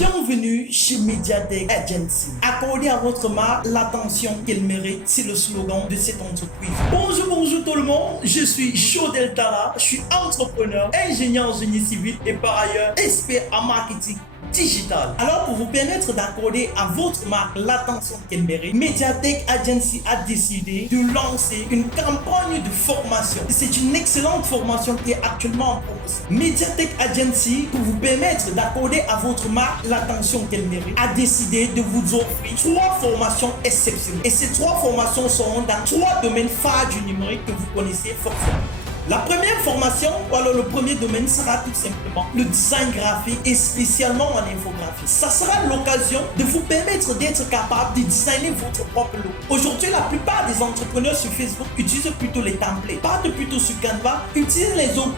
Bienvenue chez Mediatek Agency. Accordez à votre marque l'attention qu'elle mérite, c'est le slogan de cette entreprise. Bonjour tout le monde, je suis Chaudel Tala, je suis entrepreneur, ingénieur en génie civil et par ailleurs expert en marketing digital. Alors pour vous permettre d'accorder à votre marque l'attention qu'elle mérite, Mediatek Agency a décidé de lancer une campagne de formation. C'est une excellente formation qui est actuellement en promotion. Mediatek Agency, pour vous permettre d'accorder à votre marque l'attention qu'elle mérite, a décidé de vous offrir 3 formations exceptionnelles. Et ces 3 formations seront dans 3 domaines phares du numérique que vous connaissez forcément. La première formation, ou alors le premier domaine sera tout simplement le design graphique et spécialement en infographie. Ça sera l'occasion de vous permettre d'être capable de designer votre propre logo. Aujourd'hui, la plupart des entrepreneurs sur Facebook utilisent plutôt les templates, partent plutôt sur Canva, utilisent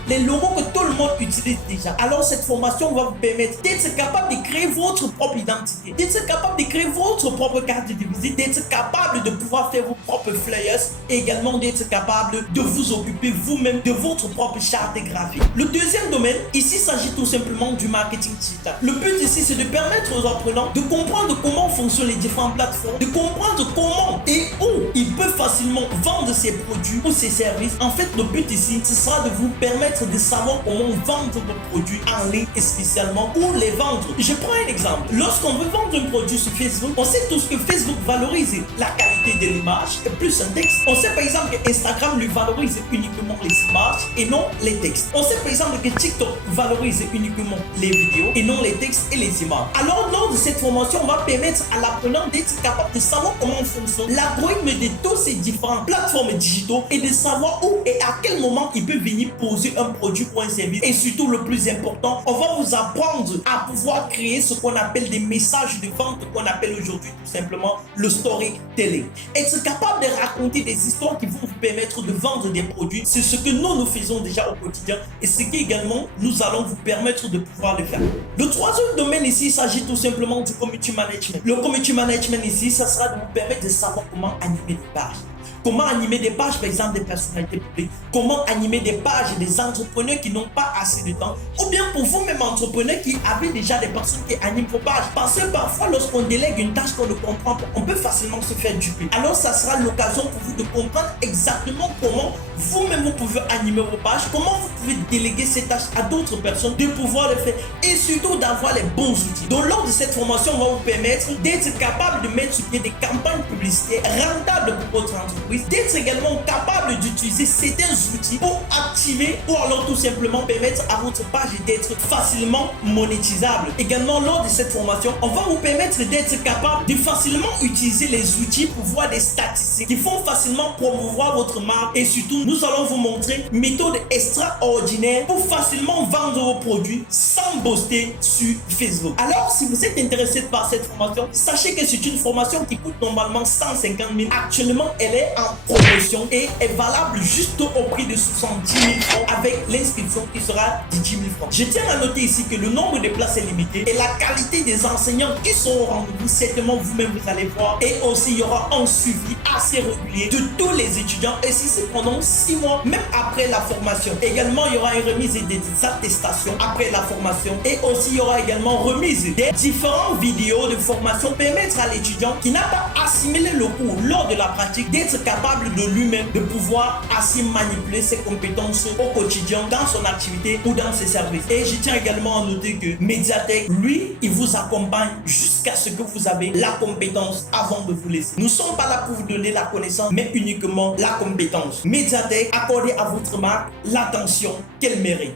les logos que tout le monde utilise déjà. Alors cette formation va vous permettre d'être capable de créer votre propre identité, d'être capable de créer votre propre carte de visite, d'être capable de pouvoir faire vos propres flyers et également d'être capable de vous occuper vous-même de votre propre charte graphique. Le deuxième domaine, ici, s'agit tout simplement du marketing digital. Le but ici, c'est de permettre aux apprenants de comprendre comment fonctionnent les différentes plateformes, de comprendre comment et où ils peuvent facilement vendre ses produits ou ses services. En fait, le but ici, ce sera de vous permettre de savoir comment vendre vos produits en ligne et spécialement où les vendre. Je prends un exemple. Lorsqu'on veut vendre un produit sur Facebook, on sait tous que Facebook valorise la qualité de l'image et plus un texte. On sait par exemple que Instagram lui valorise uniquement les images et non les textes. On sait par exemple que TikTok valorise uniquement les vidéos et non les textes et les images. Alors lors de cette formation, on va permettre à l'apprenant d'être capable de savoir comment fonctionne l'algorithme de tous ces différentes plateformes digitaux et de savoir où et à quel moment il peut venir poser un produit ou un service. Et surtout le plus important, on va vous apprendre à pouvoir créer ce qu'on appelle des messages de vente qu'on appelle aujourd'hui tout simplement le storytelling. Être capable de raconter des histoires qui vont vous permettre de vendre des produits, c'est ce que nous faisons déjà au quotidien et ce qui également nous allons vous permettre de pouvoir le faire. Le troisième domaine ici, il s'agit tout simplement du community management. Le community management ici, ça sera de vous permettre de savoir comment animer des pages. Comment animer des pages, par exemple, des personnalités publiques. Comment animer des pages des entrepreneurs qui n'ont pas assez de temps. Ou bien pour vous-même entrepreneurs qui avez déjà des personnes qui animent vos pages. Parce que parfois, lorsqu'on délègue une tâche qu'on ne comprend pas, on peut facilement se faire duper. Alors, ça sera l'occasion pour vous de comprendre exactement comment vous-même vous pouvez animer vos pages. Comment vous pouvez déléguer ces tâches à d'autres personnes, de pouvoir le faire. Et surtout d'avoir les bons outils. Donc, lors de cette formation, on va vous permettre d'être capable de mettre sur pied des campagnes publicitaires rentables pour votre entreprise, d'être également capable d'utiliser certains outils pour activer ou alors tout simplement permettre à votre page d'être facilement monétisable. Également, lors de cette formation, on va vous permettre d'être capable de facilement utiliser les outils pour voir des statistiques qui font facilement promouvoir votre marque et surtout, nous allons vous montrer une méthode extraordinaire pour facilement vendre vos produits sans booster sur Facebook. Alors, si vous êtes intéressé par cette formation, sachez que c'est une formation qui coûte normalement 150 000. Actuellement, elle est en promotion et est valable juste au prix de 70 000 francs avec l'inscription qui sera de 10 000 francs. Je tiens à noter ici que le nombre de places est limité et la qualité des enseignants qui sont au rendez-vous, certainement vous-même vous allez voir. Et aussi, il y aura un suivi assez régulier de tous les étudiants et si c'est pendant 6 mois, même après la formation. Également, il y aura une remise des attestations après la formation et aussi, il y aura également remise des différentes vidéos de formation permettre à l'étudiant qui n'a pas assimilé le cours lors de la pratique d'être capable de lui-même de pouvoir ainsi manipuler ses compétences au quotidien dans son activité ou dans ses services. Et je tiens également à noter que Mediatek, lui, il vous accompagne jusqu'à ce que vous avez la compétence avant de vous laisser. Nous ne sommes pas là pour vous donner la connaissance, mais uniquement la compétence. Mediatek, accordez à votre marque l'attention qu'elle mérite.